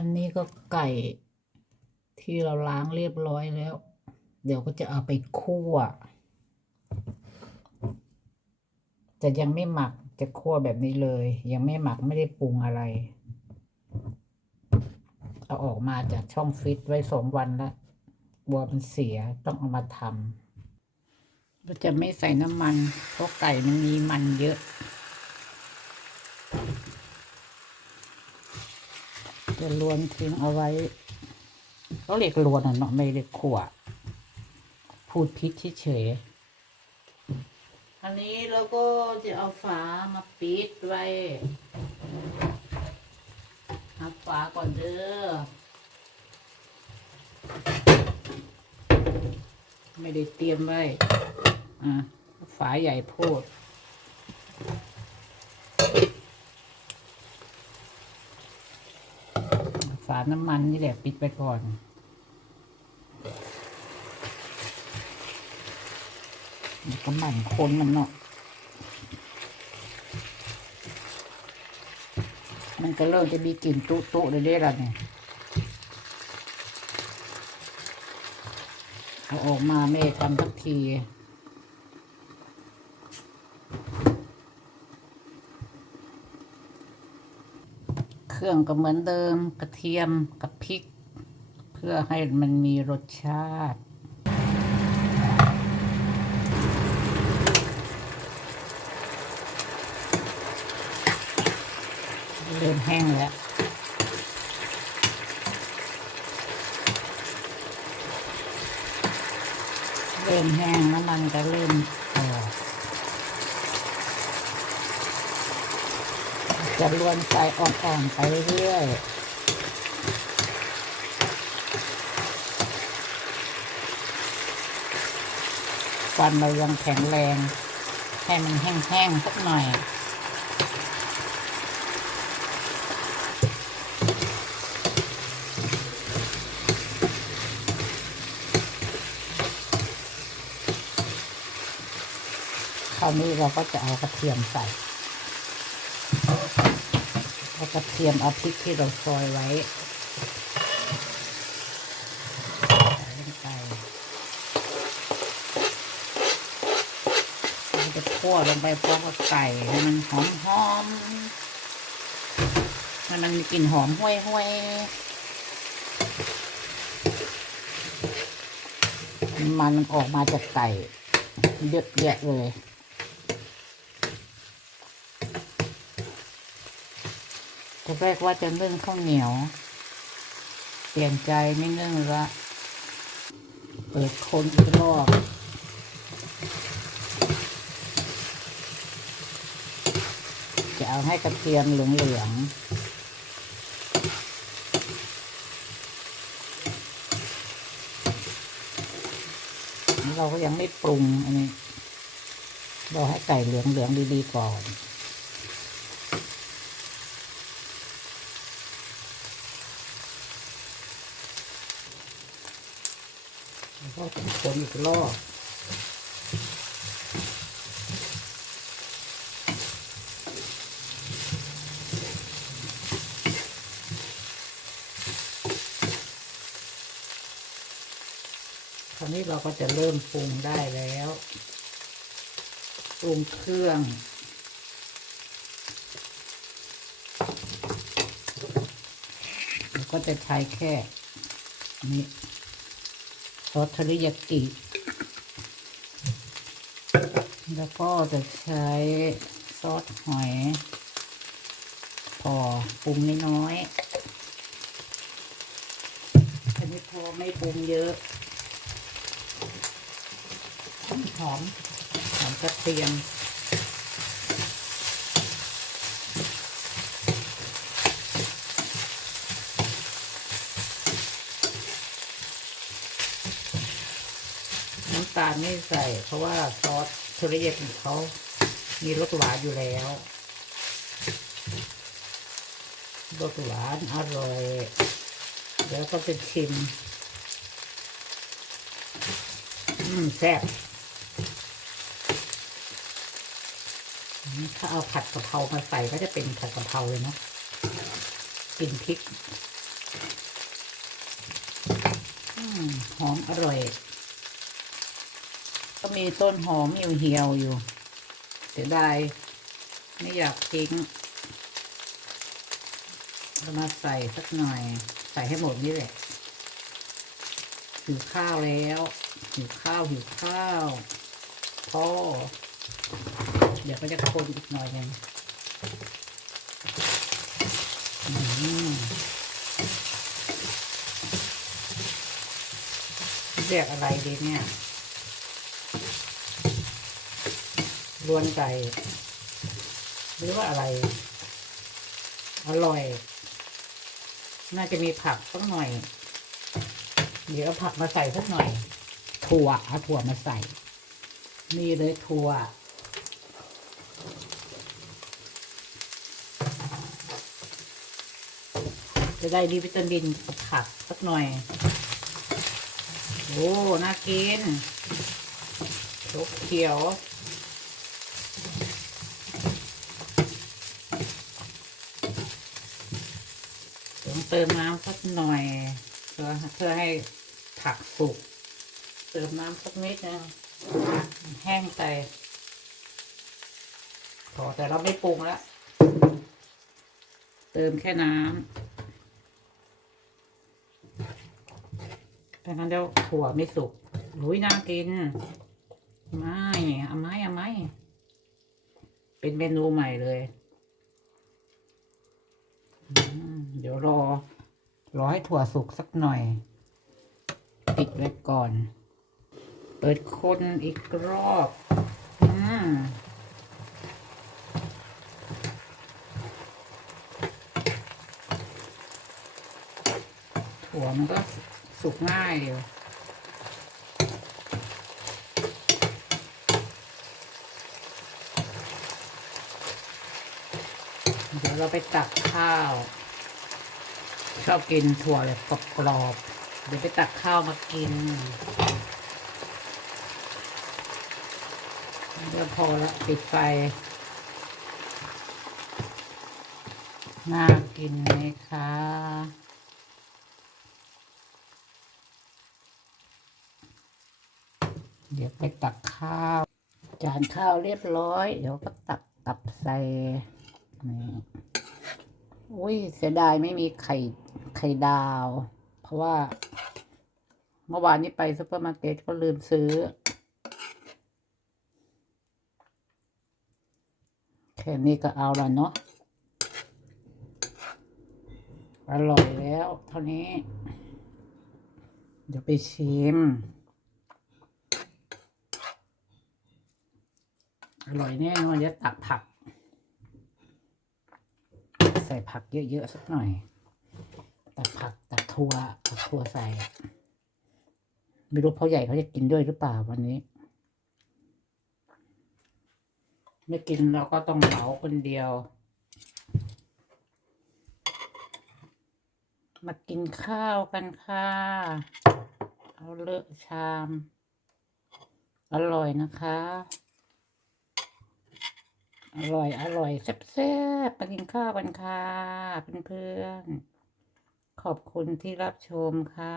อันนี้ก็ไก่ที่เราล้างเรียบร้อยแล้ว เดี๋ยวก็จะเอาไปคั่วแต่ยังไม่หมักจะคั่วแบบนี้เลย ยังไม่หมักไม่ได้ปรุงอะไร เอาออกมาจากช่องฟิตไว้สองวันแล้วกลัวมันเสียต้องเอามาทำเราจะไม่ใส่น้ำมันเพราะไก่มันมีมันเยอะ จะลวนทิ้งเอาไว้ก็เรียกลวนอะเนาะไม่เรียกขั่วพูดพิษเฉยอันนี้เราก็จะเอาฝามาปิดไว้เอาฝาก่อนเด้อ ไม่ได้เตรียมไว้ อะฝาใหญ่โพด ฝาน้ำมันนี่แหละปิดไปก่อนมันก็หมั่นคนมันเนาะมันก็เริ่มจะมีกลิ่นตุ๊ตุๆเลยเด้ละเนี่ยเอาออกมาไม่ทำสักที รื่องก็เหมือนเดิมกระเทียมกับพริก เพื่อให้มันมีรสชาติเริ่มแห้งแล้วเริ่มแห้งน้ำมันก็เริ่มออก จะลวนไฟอ่อนๆไปเรื่อยๆฟันเรายังแข็งแรง ให้มันแห้งๆสักหน่อยคราวนี้เราก็จะเอากระเทียมใส่ กระเทียมเอาพริกที่เราซอยไว้ลงไปเราจะคั่วลงไปพร้อมกับไก่ให้มันหอมหอมให้มันมีกลิ่นหอมห้วยห้วยมันมันออกมาจากไก่เยอะแยะเลย ตอนแรกว่าจะนึ่งข้าวเหนียว เปลี่ยนใจไม่นึ่งละเปิดคนอีกรอบจะเอาให้กระเทียมเหลืองๆเราก็ยังไม่ปรุงอันนี้เราให้ไก่เหลืองๆดีๆก่อน แล้ว ก็คนอีกรอบคราวนี้เราก็จะเริ่มปรุงได้แล้วปรุงเครื่องก็จะใช้แค่นี้ ซอสเทริยากิ แล้วก็จะใช้ซอสหอย พอปรุงน้อยๆอันนี้พอไม่ปรุงเยอะ หอม หอมกระเทียม ตาลไม่ใส่ เพราะว่าซอสเริยากิเขามีรสหวานอยู่แล้วรสหวานอร่อยแล้วก็จะชิม อืมแซ่บถ้าเอาผัดกะเพรามาใส่ก็จะเป็นผัดกะเพราเลยเนาะกลิ่นพริกอืมหอมอร่อย ก็มีต้นหอมอยู่เหี่ยวอยู่ เสียดายไม่อยากทิ้งเรามาใส่สักหน่อย ใส่ให้หมดนี่แหละหิวข้าวแล้วหิวข้าวหิวข้าวพ่อเดี๋ยวก็จะคนอีกหน่อยหนึงเรียกอะไรดีเนี่ย รวนไก่หรือว่าอะไร อร่อย น่าจะมีผักสักหน่อย เดี๋ยวผักมาใส่สักหน่อย ถั่วเอาถั่วมาใส่ นี่เลยถั่วจะได้ดีวิตามินกับผักสักหน่อย โอ้ น่ากินโชกเขียว ต้อง เติมน้ำสักหน่อยเพื่อเพื่อให้ผักสุก เติมน้ำสักนิดนึงแห้งไปพอแต่เราไม่ปรุงแล้วเติมแค่น้ำแต่นั้นเดี๋ยวถั่วไม่สุกหุยน่ากิน ไม่เอาไหมเอาไหมเป็นเมนูใหม่เลย เดี๋ยวรอรอให้ถั่วสุกสักหน่อย ปิดไว้ก่อน เปิดคนอีกรอบอืมถั่วมันก็สุกง่ายอยู่ เดี๋ยวเราไปตักข้าว ชอบกินถั่วแบบกรอบๆเดี๋ยวไปตักข้าวมากินเดี๋ยวพอแล้วปิดไฟ น่ากินไหมคะเดี๋ยวไปตักข้าว จานข้าวเรียบร้อย เดี๋ยวก็ตักตับใส่ อุ้ยเสียดายไม่มีไข่ไข่ดาว เพราะว่า เมื่อวานนี้ไปซูเปอร์มาร์เก็ตก็ลืมซื้อ แค่นี้ก็เอาแล้วเนาะอร่อยแล้ว เท่านี้ เดี๋ยวไปชิม อร่อยแน่นอนจะตักผัก ใส่ผักเยอะๆสักหน่อย ตักผักตักถั่วตักถั่วใส่ ไม่รู้พ่อใหญ่เขาจะกินด้วยหรือเปล่าวันนี้ ไม่กินเราก็ต้องเหมาคนเดียว มากินข้าวกันค่ะ เอาเลอะชาม อร่อยนะคะ อร่อยอร่อยแซ่บๆไปกินข้าวกันค่ะเพื่อนๆขอบคุณที่รับชมค่ะ